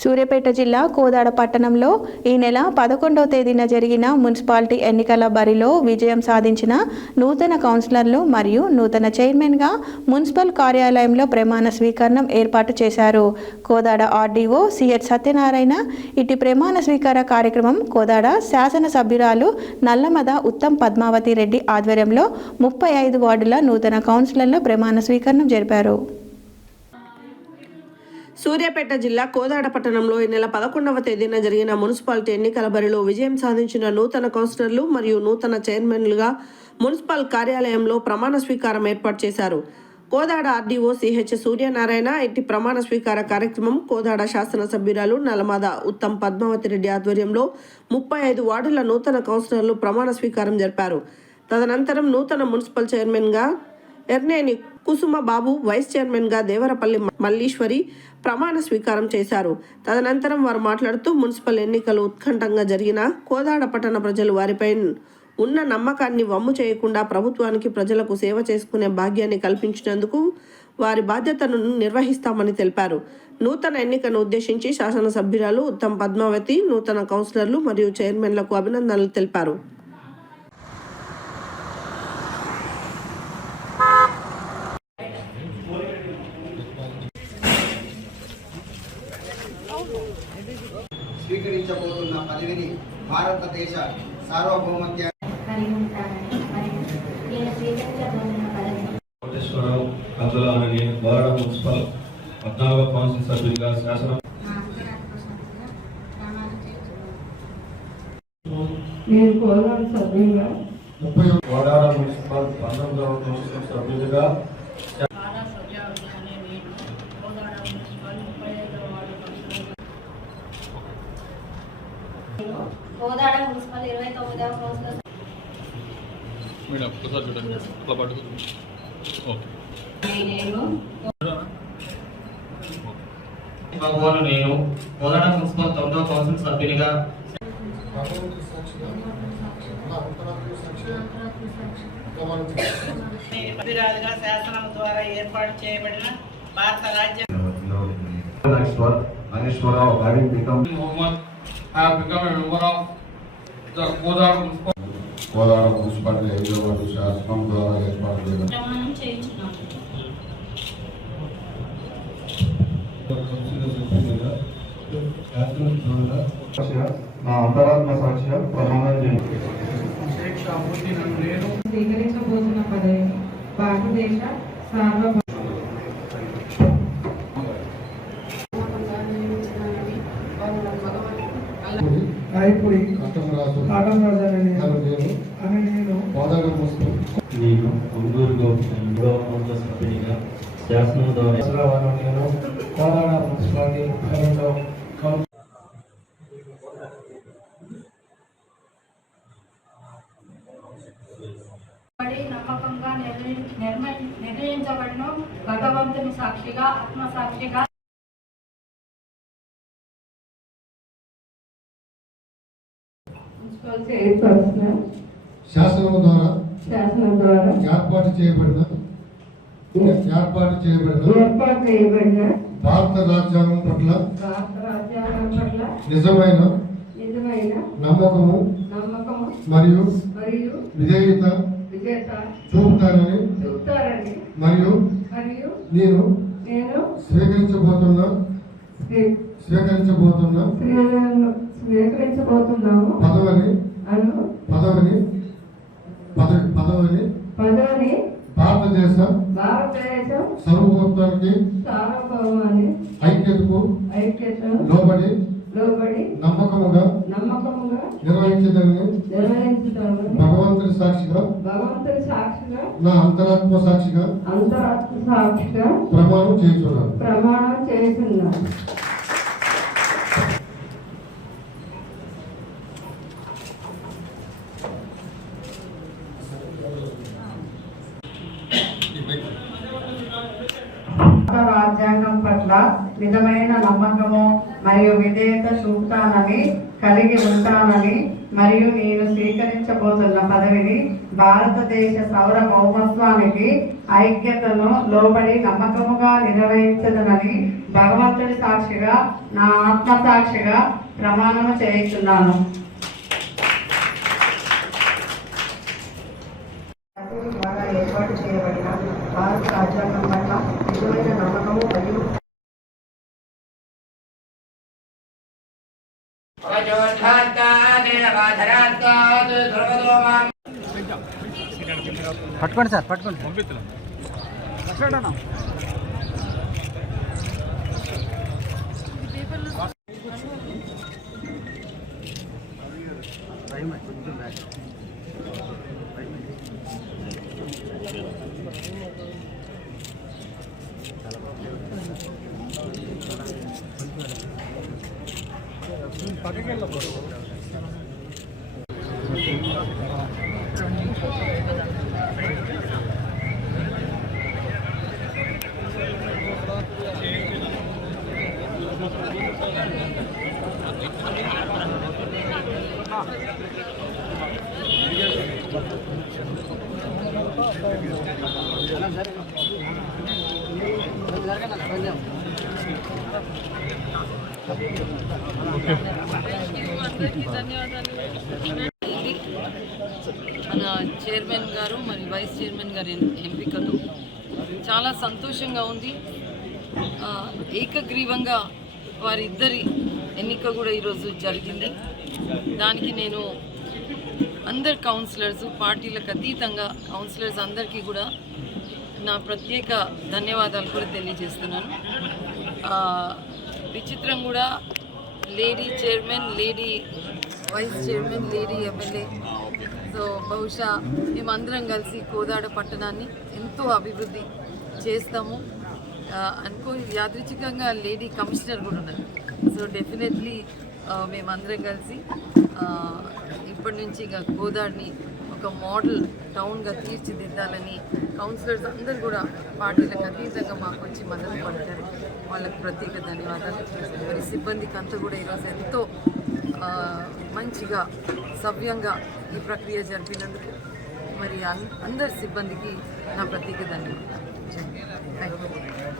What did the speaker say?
సూర్యాపేట జిల్లా కోదాడ పట్టణంలో ఈ నెల 11వ తేదీన జరిగిన మున్సిపాలిటీ ఎన్నికల బరిలో విజయం సాధించిన నూతన కౌన్సిలర్లు మరియు నూతన చైర్మన్గా మున్సిపల్ కార్యాలయంలో ప్రమాణ స్వీకారం ఏర్పాటు చేశారు. కోదాడ ఆర్డీఓ సిహెచ్ సత్యనారాయణ ఇటు ప్రమాణ స్వీకార కార్యక్రమం కోదాడ శాసనసభ్యురాలు నల్లమద ఉత్తమ్ పద్మావతి రెడ్డి ఆధ్వర్యంలో 35 వార్డుల నూతన కౌన్సిలర్ల ప్రమాణ స్వీకారం జరిపారు. సూర్యాపేట జిల్లా కోదాడ పట్టణంలో ఈ నెల 11వ తేదీన జరిగిన మున్సిపాలిటీ ఎన్నికల బరిలో విజయం సాధించిన నూతన కౌన్సిలర్లు మరియు నూతన చైర్మన్లుగా మున్సిపల్ కార్యాలయంలో ప్రమాణ స్వీకారం ఏర్పాటు చేశారు. కోదాడ ఆర్డీఓ సిహెచ్ సూర్యనారాయణ ఇట్టి ప్రమాణ స్వీకార కార్యక్రమం కోదాడ శాసనసభ్యురాలు నల్లమద ఉత్తమ్ పద్మావతి రెడ్డి ఆధ్వర్యంలో 35 వార్డుల నూతన కౌన్సిలర్లు ప్రమాణ స్వీకారం జరిపారు. తదనంతరం నూతన మున్సిపల్ చైర్మన్గా ఎర్నేని కుసుమ బాబు, వైస్ చైర్మన్గా దేవరపల్లి మల్లీశ్వరి ప్రమాణ స్వీకారం చేశారు. తదనంతరం వారు మాట్లాడుతూ మున్సిపల్ ఎన్నికలు ఉత్కంఠంగా జరిగిన కోదాడ పట్టణ ప్రజలు వారిపై ఉన్న నమ్మకాన్ని వమ్ము చేయకుండా ప్రభుత్వానికి ప్రజలకు సేవ చేసుకునే భాగ్యాన్ని కల్పించినందుకు వారి బాధ్యతను నిర్వహిస్తామని తెలిపారు. నూతన ఎన్నికను ఉద్దేశించి శాసనసభ్యురాలు ఉత్తమ్ పద్మావతి, నూతన కౌన్సిలర్లు మరియు చైర్మన్లకు అభినందనలు తెలిపారు. స్వీకరించబోతున్న పదవిని భారతదేశ సార్వభౌమత్వాన్ని మున్సిపల్ 14వ కౌన్సిల్ సభ్యులుగా శాసనం కోదాడ మున్సిపల్ 19వ కౌన్సిల్ సభ్యులుగా కోదాడ మున్సిపల్ 29వ కౌన్సిల్ మేడం ఒకసారి చూడండి అట్లా పట్టుకు ఓకే నేను కోదాడ మున్సిపల్ 9వ కౌన్సిల్ సభ్యునిగా అభిరాజుగా శాసనం ద్వారా ఏర్పాటు చేయబడిన భారత రాజ్యాంగం కోదాడ మున్సిపాలిటీ 5వ వార్డు శాసనం ద్వారా ఏర్పాటు నా అంతరాత్మ సాక్షిగా ప్రమాణం స్వీకరించబోతున్న పదవి భారతదేశ సార్వభౌమ నేను ఒంగూరు కౌన్సిల్ సభ్యునిగా శాసనం ద్వారా నేను కోదాడ మున్సిపాలిటీ నమ్మకంగా నిర్ణయించబడిన భగవంతుని సాక్షిగా ఆత్మసాక్షిగా శాసనం ద్వారా ఏర్పాటు చేయబడిన భారత రాజ్యాంగం పట్ల నిజమైన నమ్మకము మరియు విధేయత చూపుతానని మరియు నేను స్వీకరించబోతున్న పదవిని భారతదేశ సార్వభౌమానికి ఐక్యతకు లోబడి నమ్మకముగా నిర్వహించదని భగవంతుని సాక్షిగా నా అంతరాత్మ సాక్షిగా ప్రమాణం చేస్తున్నాను. రాజ్యాంగం పట్ల నిజమైన నమ్మకము మరియు విధేయత చూపుతానని కలిగి ఉంటానని మరియు నేను స్వీకరించబోతున్న పదవిని భారతదేశ సార్వభౌమత్వానికి ఐక్యతను లోబడి నమ్మకముగా నిర్వహించదనని భగవంతుడి సాక్షిగా నా ఆత్మ సాక్షిగా ప్రమాణము చేస్తున్నాను. ద్వారా ఏర్పాటు చేయబడిన భారత రాజ్యాంగం పట్ల నిజమైన నమ్మకము మరియు పట్టుకోండి సార్, పట్టుకోండి. పంపిస్తున్నాం. మన చైర్మన్ గారు మరియు వైస్ చైర్మన్ గారి ఎంపికతో చాలా సంతోషంగా ఉంది. ఏకగ్రీవంగా వారిద్దరి ఎన్నిక కూడా ఈరోజు జరిగింది. దానికి నేను అందరు కౌన్సిలర్స్, పార్టీలకు అతీతంగా కౌన్సిలర్స్ అందరికీ కూడా నా ప్రత్యేక ధన్యవాదాలు కూడా తెలియజేస్తున్నాను. విచిత్రం కూడా lady chairman, lady vice chairman, lady MLA. So బహుశా మేమందరం కలిసి కోదాడ పట్టణాన్ని ఎంతో అభివృద్ధి చేస్తాము అనుకో. యాదృచ్ఛికంగా లేడీ కమిషనర్ కూడా ఉన్నారు. సో డెఫినెట్లీ మేమందరం కలిసి ఇప్పటి నుంచి ఇక కోదాడిని ఒక మోడల్ టౌన్గా తీర్చిదిద్దాలని కౌన్సిలర్స్ అందరూ కూడా పార్టీలకు అతీతంగా మాకు వచ్చి మద్దతు పడతారు. వాళ్ళకి ప్రత్యేక ధన్యవాదాలు. మరి సిబ్బందికి అంతా కూడా ఈరోజు ఎంతో మంచిగా సవ్యంగా ఈ ప్రక్రియ జరిపినందుకు మరి అందరి సిబ్బందికి నా ప్రత్యేక ధన్యవాదాలు. Thank you.